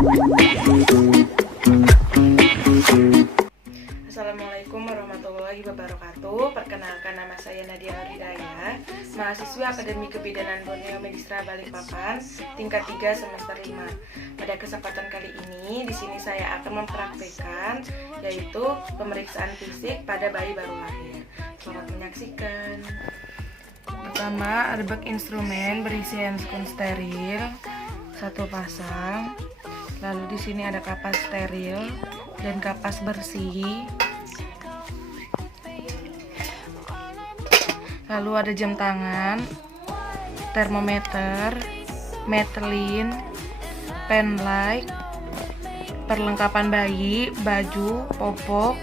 Assalamualaikum warahmatullahi wabarakatuh. Perkenalkan, nama saya Nadia Hidayah, mahasiswa Akademi Kebidanan Borneo Medistra Balikpapan, tingkat 3 semester 5. Pada kesempatan kali ini, di sini saya akan mempraktikkan yaitu pemeriksaan fisik pada bayi baru lahir. Selamat menyaksikan. Pertama, ada bak instrumen berisi handscoon steril 1 pasang. Lalu di sini ada kapas steril dan kapas bersih. Lalu ada jam tangan, termometer, metelin, pen light, perlengkapan bayi, baju, popok,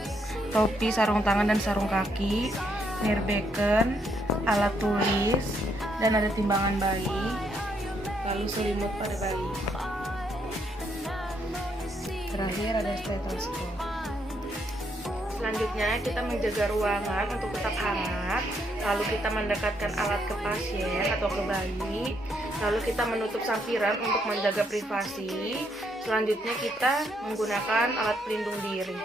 topi, sarung tangan dan sarung kaki, nirbeken, alat tulis, dan ada timbangan bayi, lalu selimut pada bayi. Terakhir ada stetoskop. Selanjutnya kita menjaga ruangan untuk tetap hangat, lalu kita mendekatkan alat ke pasien atau ke bayi, lalu kita menutup sampiran untuk menjaga privasi. Selanjutnya kita menggunakan alat pelindung diri.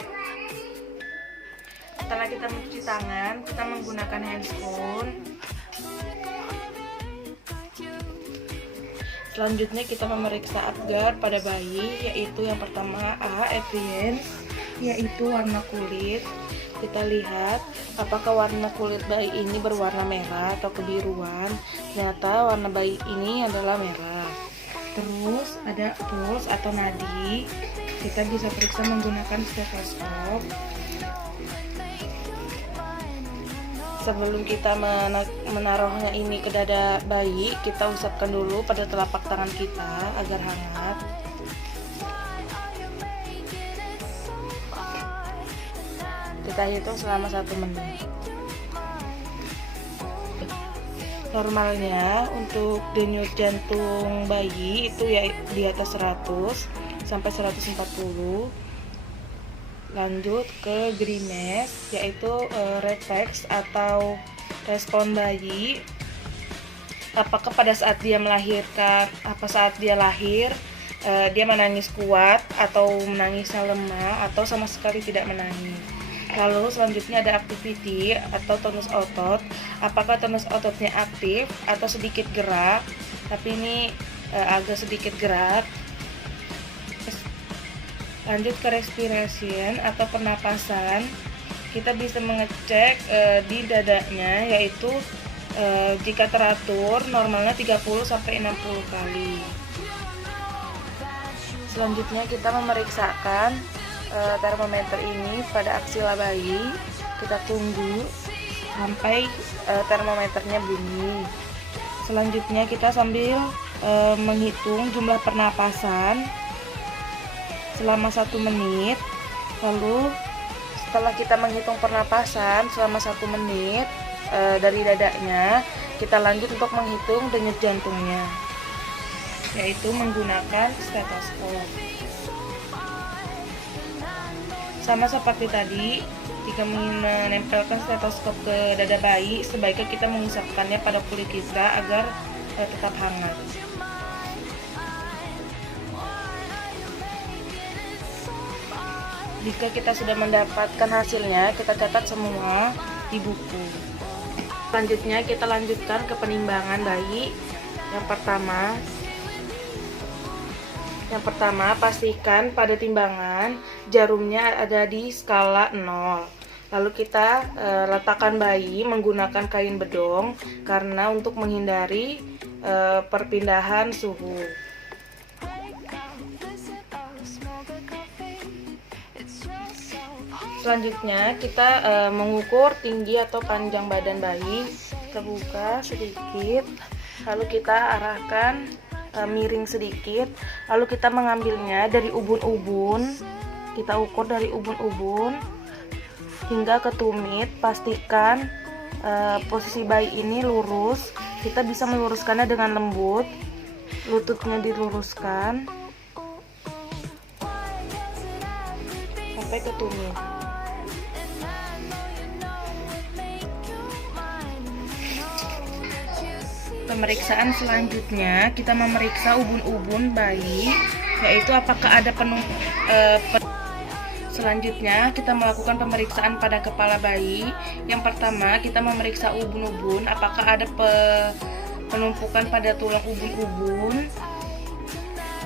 Setelah kita mencuci tangan, kita menggunakan handscoon. Selanjutnya kita memeriksa Apgar pada bayi, yaitu yang pertama appearance, yaitu warna kulit. Kita lihat apakah warna kulit bayi ini berwarna merah atau kebiruan. Ternyata warna bayi ini adalah merah. Terus ada puls atau nadi. Kita bisa periksa menggunakan stetoskop. Sebelum kita menaruhnya ini ke dada bayi, kita usapkan dulu pada telapak tangan kita agar hangat. Kita hitung selama 1 menit. Normalnya untuk denyut jantung bayi itu ya di atas 100 sampai 140. Lanjut ke grimace, yaitu refleks atau respon bayi. Apakah pada saat dia melahirkan, saat dia lahir, dia menangis kuat atau menangisnya lemah atau sama sekali tidak menangis. Lalu selanjutnya ada activity atau tonus otot. Apakah tonus ototnya aktif atau sedikit gerak? Tapi ini agak sedikit gerak. Lanjut ke respiration atau pernapasan. Kita bisa mengecek di dadanya, yaitu jika teratur normalnya 30 sampai 60 kali. Selanjutnya kita memeriksakan termometer ini pada aksila bayi. Kita tunggu sampai termometernya bunyi. Selanjutnya kita sambil menghitung jumlah pernapasan selama 1 menit. Lalu setelah kita menghitung pernapasan selama 1 menit dari dadanya, kita lanjut untuk menghitung denyut jantungnya, yaitu menggunakan stetoskop. Sama seperti tadi, jika menempelkan stetoskop ke dada bayi, sebaiknya kita mengusapkannya pada kulit kita agar tetap hangat. Jika kita sudah mendapatkan hasilnya, kita catat semua di buku. Selanjutnya kita lanjutkan ke penimbangan bayi. Yang pertama, pastikan pada timbangan jarumnya ada di skala 0. Lalu kita letakkan bayi menggunakan kain bedong karena untuk menghindari perpindahan suhu. Selanjutnya kita mengukur tinggi atau panjang badan bayi. Terbuka sedikit, lalu kita arahkan miring sedikit, lalu kita mengambilnya dari ubun-ubun. Kita ukur dari ubun-ubun hingga ke tumit. Pastikan posisi bayi ini lurus. Kita bisa meluruskannya dengan lembut. Lututnya diluruskan sampai ke tumit. Pemeriksaan selanjutnya kita memeriksa ubun-ubun bayi. yaitu apakah ada Selanjutnya kita melakukan pemeriksaan pada kepala bayi. Yang pertama kita memeriksa ubun-ubun, apakah ada penumpukan pada tulang ubun-ubun.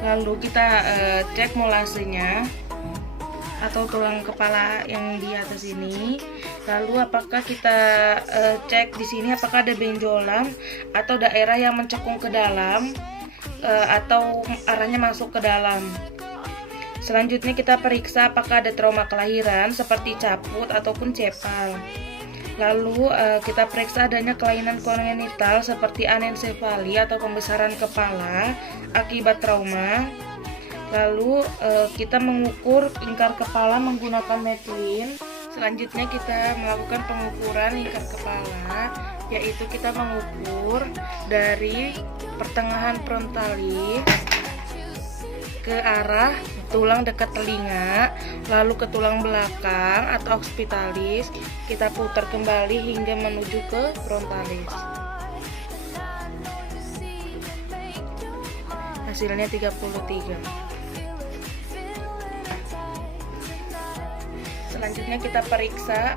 Lalu kita cek molasenya atau tulang kepala yang di atas ini. Lalu apakah kita cek di sini apakah ada benjolan atau daerah yang mencekung ke dalam atau arahnya masuk ke dalam. Selanjutnya kita periksa apakah ada trauma kelahiran seperti caput ataupun cepal. Lalu kita periksa adanya kelainan kongenital seperti anencefali atau pembesaran kepala akibat trauma. Lalu kita mengukur lingkar kepala menggunakan Medline. Selanjutnya kita melakukan pengukuran lingkar kepala, yaitu kita mengukur dari pertengahan frontalis ke arah tulang dekat telinga, lalu ke tulang belakang atau occipitalis. Kita putar kembali hingga menuju ke frontalis. Hasilnya 33. Selanjutnya kita periksa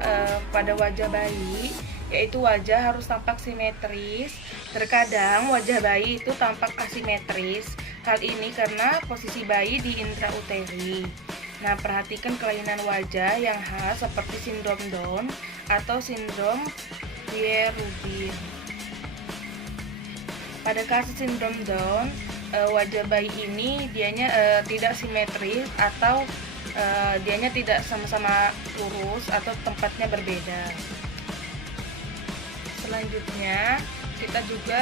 pada wajah bayi, yaitu wajah harus tampak simetris. Terkadang wajah bayi itu tampak asimetris. Hal ini karena posisi bayi di intrauteri. Nah, perhatikan kelainan wajah yang khas seperti sindrom Down atau sindrom Pierre-Robin. Pada kasus sindrom Down, wajah bayi ini dianya tidak simetris atau dianya tidak sama-sama lurus atau tempatnya berbeda. Selanjutnya kita juga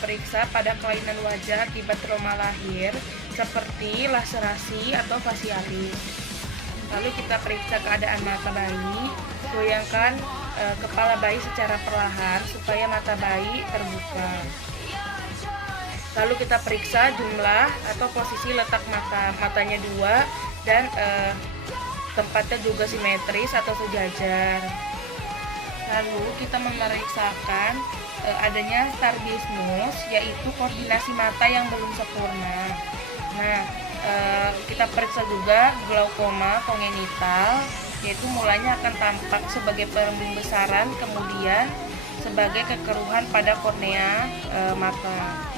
periksa pada kelainan wajah akibat trauma lahir seperti laserasi atau fasialis. Lalu kita periksa keadaan mata bayi, goyangkan kepala bayi secara perlahan supaya mata bayi terbuka. Lalu kita periksa jumlah atau posisi letak matanya 2 dan tempatnya juga simetris atau sejajar. Lalu kita memeriksakan adanya strabismus, yaitu koordinasi mata yang belum sempurna. Nah, kita periksa juga glaukoma kongenital, yaitu mulanya akan tampak sebagai pembesaran, kemudian sebagai kekeruhan pada kornea mata.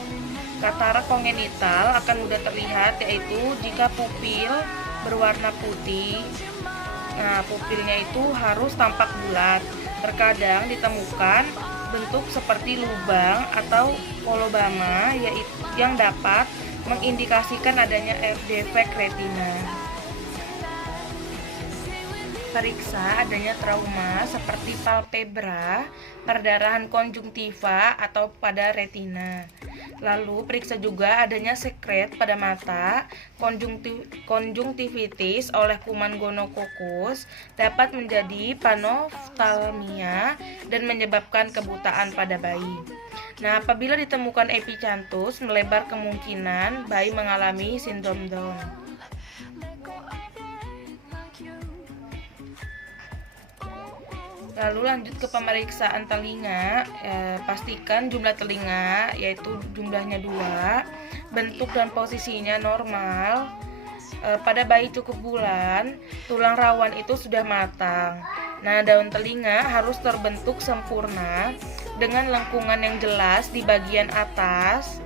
Katarak kongenital akan mudah terlihat, yaitu jika pupil berwarna putih. Nah, pupilnya itu harus tampak bulat. Terkadang ditemukan bentuk seperti lubang atau kolobama yang dapat mengindikasikan adanya defek retina. Periksa adanya trauma seperti palpebra, perdarahan konjungtiva atau pada retina. Lalu periksa juga adanya sekret pada mata. Konjungtivitis oleh kuman gonokokus dapat menjadi panoftalmia dan menyebabkan kebutaan pada bayi. Nah, apabila ditemukan epicanthus, melebar kemungkinan bayi mengalami sindrom Down. Lalu lanjut ke pemeriksaan telinga. Pastikan jumlah telinga, yaitu jumlahnya 2, bentuk dan posisinya normal. Pada bayi cukup bulan, tulang rawan itu sudah matang. Nah, daun telinga harus terbentuk sempurna dengan lengkungan yang jelas di bagian atas.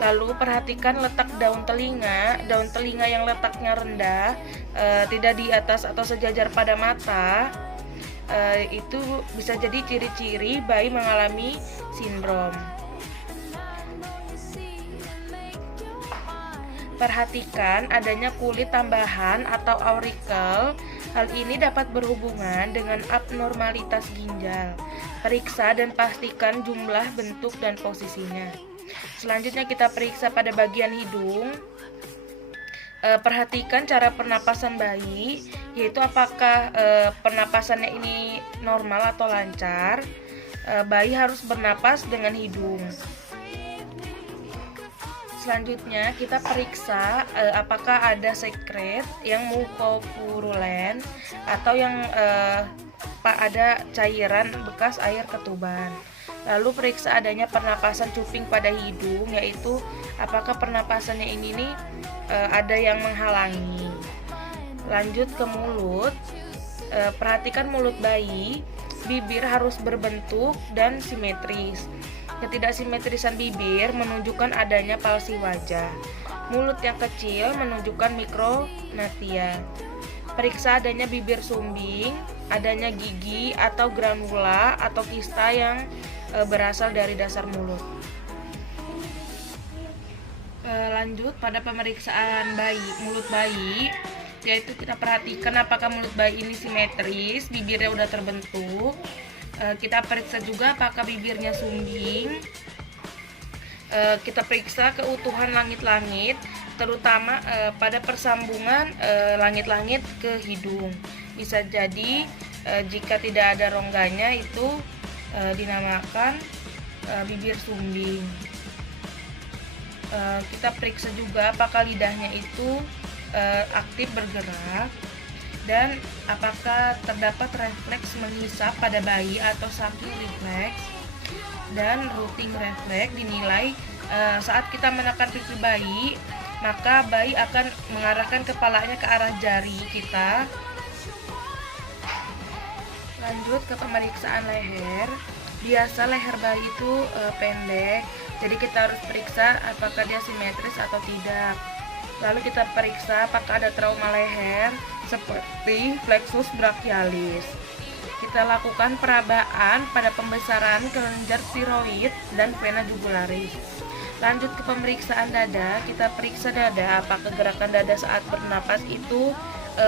Lalu perhatikan letak daun telinga yang letaknya rendah, tidak di atas atau sejajar pada mata. Itu bisa jadi ciri-ciri bayi mengalami sindrom. Perhatikan adanya kulit tambahan atau aurikel. Hal ini dapat berhubungan dengan abnormalitas ginjal. Periksa dan pastikan jumlah, bentuk, dan posisinya. Selanjutnya kita periksa pada bagian hidung. Perhatikan cara pernapasan bayi, yaitu apakah pernapasannya ini normal atau lancar. Bayi harus bernapas dengan hidung. Selanjutnya kita periksa apakah ada sekret yang mukopurulen atau yang ada cairan bekas air ketuban. Lalu periksa adanya pernapasan cuping pada hidung, yaitu apakah pernapasannya ini nih ada yang menghalangi. Lanjut ke mulut. Perhatikan mulut bayi, bibir harus berbentuk dan simetris. Ketidaksimetrisan bibir menunjukkan adanya palsi wajah. Mulut yang kecil menunjukkan mikronatia. Periksa adanya bibir sumbing, adanya gigi atau granula atau kista yang berasal dari dasar mulut. Lanjut pada pemeriksaan mulut bayi, yaitu kita perhatikan apakah mulut bayi ini simetris, bibirnya udah terbentuk. Kita periksa juga apakah bibirnya sumbing. Kita periksa keutuhan langit-langit, terutama pada persambungan langit-langit ke hidung. Bisa jadi jika tidak ada rongganya itu dinamakan bibir sumbing. Kita periksa juga apakah lidahnya itu aktif bergerak dan apakah terdapat refleks menghisap pada bayi atau sucking refleks. Dan rooting refleks dinilai saat kita menekan pipi bayi, maka bayi akan mengarahkan kepalanya ke arah jari kita. Lanjut ke pemeriksaan leher. Biasa leher bayi itu pendek, jadi kita harus periksa apakah dia simetris atau tidak. Lalu kita periksa apakah ada trauma leher seperti flexus brachialis. Kita lakukan perabaan pada pembesaran kelenjar tiroid dan vena jugularis. Lanjut ke pemeriksaan dada. Kita periksa dada, apakah gerakan dada saat bernapas itu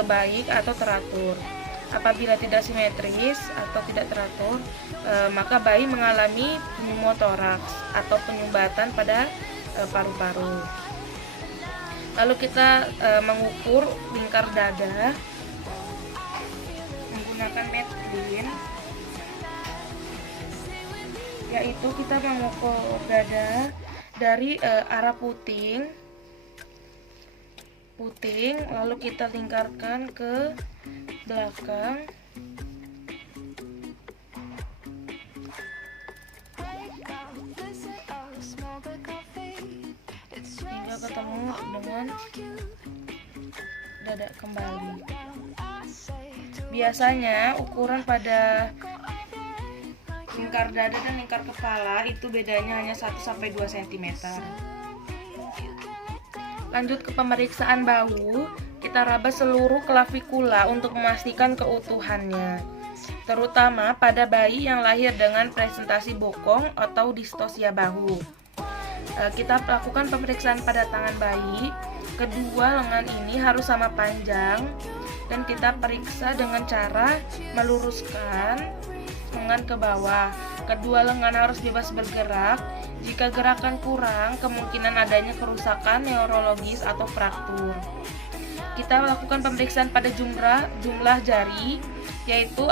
baik atau teratur. Apabila tidak simetris atau tidak teratur, maka bayi mengalami pneumotoraks atau penyumbatan pada paru-paru. Lalu kita mengukur lingkar dada menggunakan Medline, yaitu kita mengukur dada dari arah puting, lalu kita lingkarkan ke belakang hingga ketemu dengan dada kembali. Biasanya ukuran pada lingkar dada dan lingkar kepala itu bedanya hanya 1-2 cm. Lanjut ke pemeriksaan bahu. Kita raba seluruh klavikula untuk memastikan keutuhannya, terutama pada bayi yang lahir dengan presentasi bokong atau distosia bahu. Kita lakukan pemeriksaan pada tangan bayi. Kedua lengan ini harus sama panjang dan kita periksa dengan cara meluruskan lengan ke bawah. Kedua lengan harus bebas bergerak. Jika gerakan kurang, kemungkinan adanya kerusakan neurologis atau fraktur. Kita lakukan pemeriksaan pada jumlah jari, yaitu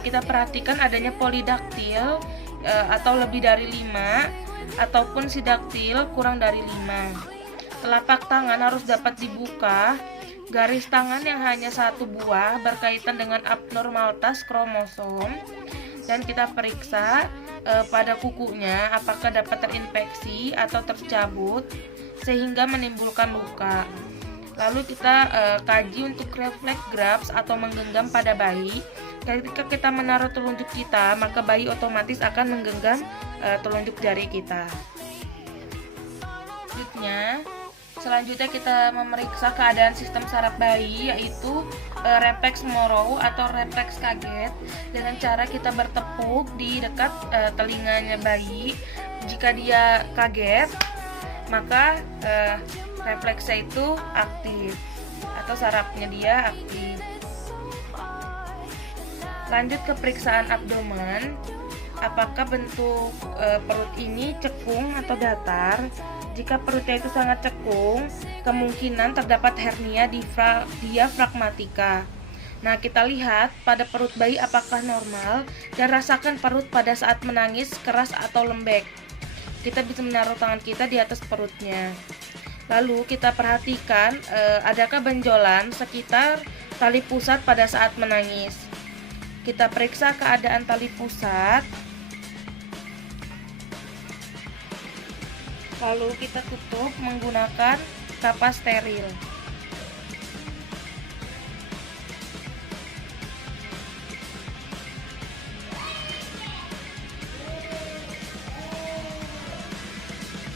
kita perhatikan adanya polidaktil atau lebih dari 5 ataupun sidaktil kurang dari 5. Telapak tangan harus dapat dibuka. Garis tangan yang hanya 1 buah berkaitan dengan abnormalitas kromosom. Dan kita periksa pada kukunya apakah dapat terinfeksi atau tercabut sehingga menimbulkan luka. Lalu kita kaji untuk refleks grabs atau menggenggam pada bayi. Ketika kita menaruh telunjuk kita, maka bayi otomatis akan menggenggam telunjuk jari kita. Selanjutnya kita memeriksa keadaan sistem saraf bayi, yaitu refleks Morow atau refleks kaget, dengan cara kita bertepuk di dekat telinganya bayi. Jika dia kaget, maka refleksnya itu aktif atau sarafnya dia aktif. Lanjut ke periksaan abdomen. Apakah bentuk perut ini cekung atau datar? Jika perutnya itu sangat cekung, kemungkinan terdapat hernia diafragmatika. Nah, kita lihat pada perut bayi apakah normal dan rasakan perut pada saat menangis keras atau lembek. Kita bisa menaruh tangan kita di atas perutnya. Lalu kita perhatikan adakah benjolan sekitar tali pusat pada saat menangis. Kita periksa keadaan tali pusat. Lalu kita tutup menggunakan kapas steril.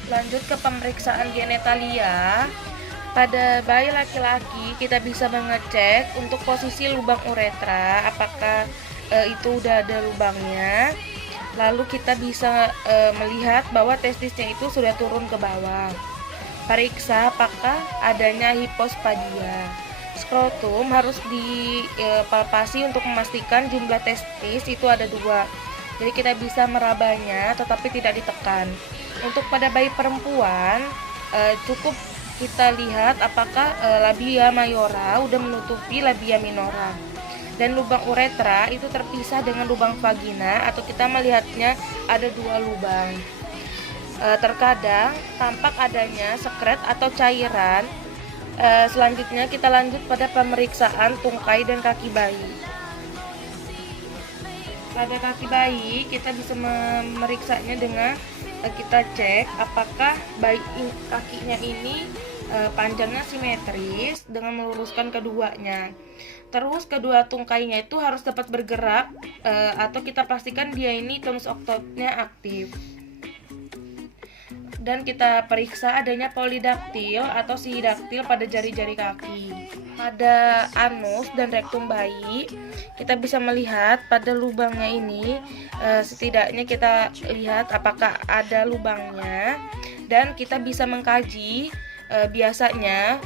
Lanjut ke pemeriksaan genetalia. Pada bayi laki-laki kita bisa mengecek untuk posisi lubang uretra, apakah itu udah ada lubangnya. Lalu kita bisa melihat bahwa testisnya itu sudah turun ke bawah. Periksa apakah adanya hipospadia. Skrotum harus dipalpasi untuk memastikan jumlah testis itu ada 2. Jadi kita bisa merabanya tetapi tidak ditekan. Untuk pada bayi perempuan cukup kita lihat apakah labia mayora udah menutupi labia minora, dan lubang uretra itu terpisah dengan lubang vagina atau kita melihatnya ada 2 lubang. Terkadang tampak adanya sekret atau cairan. Selanjutnya kita lanjut pada pemeriksaan tungkai dan kaki bayi. Pada kaki bayi kita bisa memeriksanya dengan kita cek apakah bayi kakinya ini panjangnya simetris dengan meluruskan keduanya. Terus kedua tungkainya itu harus dapat bergerak atau kita pastikan dia ini tonus oktotnya aktif. Dan kita periksa adanya polidaktil atau sidaktil pada jari-jari kaki. Pada anus dan rektum bayi kita bisa melihat pada lubangnya ini setidaknya kita lihat apakah ada lubangnya, dan kita bisa mengkaji biasanya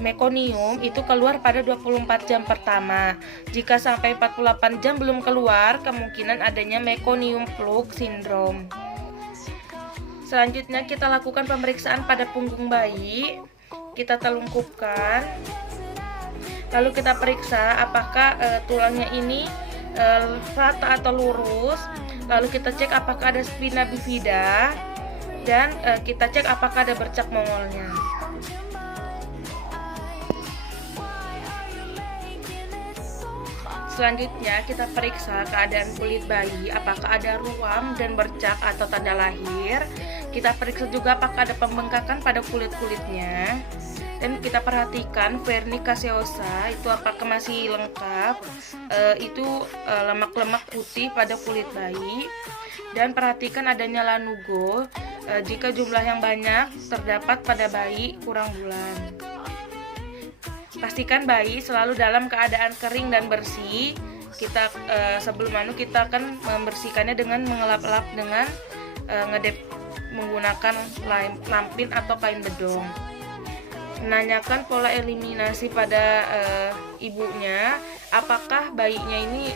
mekonium itu keluar pada 24 jam pertama. Jika sampai 48 jam belum keluar, kemungkinan adanya mekonium plug syndrome. Selanjutnya kita lakukan pemeriksaan pada punggung bayi. Kita telungkupkan. Lalu kita periksa apakah tulangnya ini rata atau lurus. Lalu kita cek apakah ada spina bifida, dan kita cek apakah ada bercak mongolnya. Selanjutnya kita periksa keadaan kulit bayi, apakah ada ruam dan bercak atau tanda lahir. Kita periksa juga apakah ada pembengkakan pada kulit-kulitnya. Dan kita perhatikan vernik caseosa itu apakah masih lengkap, itu lemak-lemak putih pada kulit bayi. Dan perhatikan adanya lanugo jika jumlah yang banyak terdapat pada bayi kurang bulan. Pastikan bayi selalu dalam keadaan kering dan bersih. Kita sebelum kita akan membersihkannya dengan mengelap-elap dengan ngedep menggunakan lampin atau kain bedong. Menanyakan pola eliminasi pada ibunya, apakah bayinya ini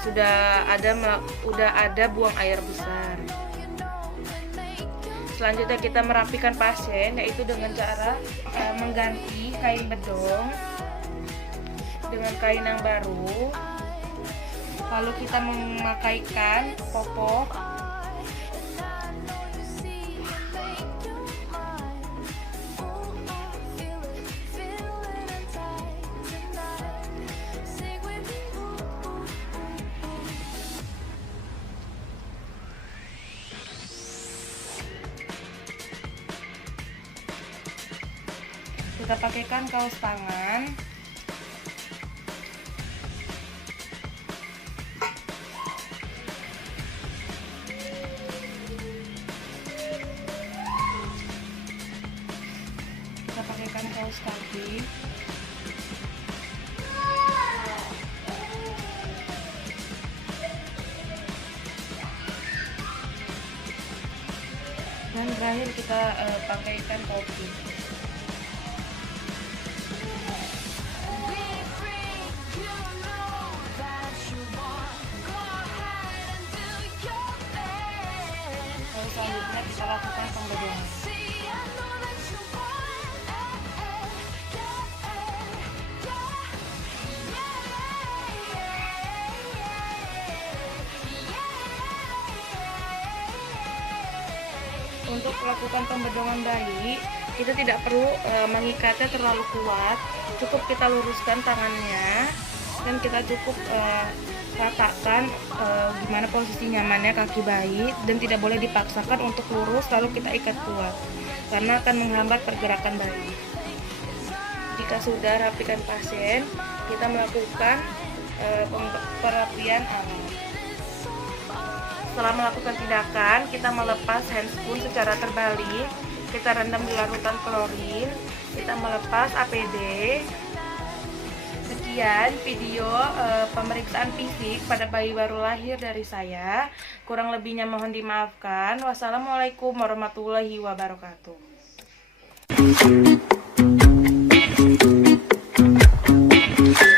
sudah ada buang air besar. Selanjutnya kita merapikan pasien, yaitu dengan cara mengganti kain bedong dengan kain yang baru. Lalu kita memakaikan popok. Kita pakaikan kaos tangan. Kita pakaikan kaos kaki. Dan terakhir kita pakaikan topi. Selanjutnya kita lakukan pembedahan. Untuk melakukan pembedongan bayi, kita tidak perlu mengikatnya terlalu kuat, cukup kita luruskan tangannya dan kita cukup ratakan gimana posisi nyamannya kaki bayi, dan tidak boleh dipaksakan untuk lurus lalu kita ikat kuat. karena akan menghambat pergerakan bayi. Jika sudah rapikan pasien, kita melakukan perapian alat. Setelah melakukan tindakan, kita melepas handscoon secara terbalik. Kita rendam di larutan klorin. Kita melepas APD. Sekian video pemeriksaan fisik pada bayi baru lahir dari saya. Kurang lebihnya mohon dimaafkan. Wassalamualaikum warahmatullahi wabarakatuh.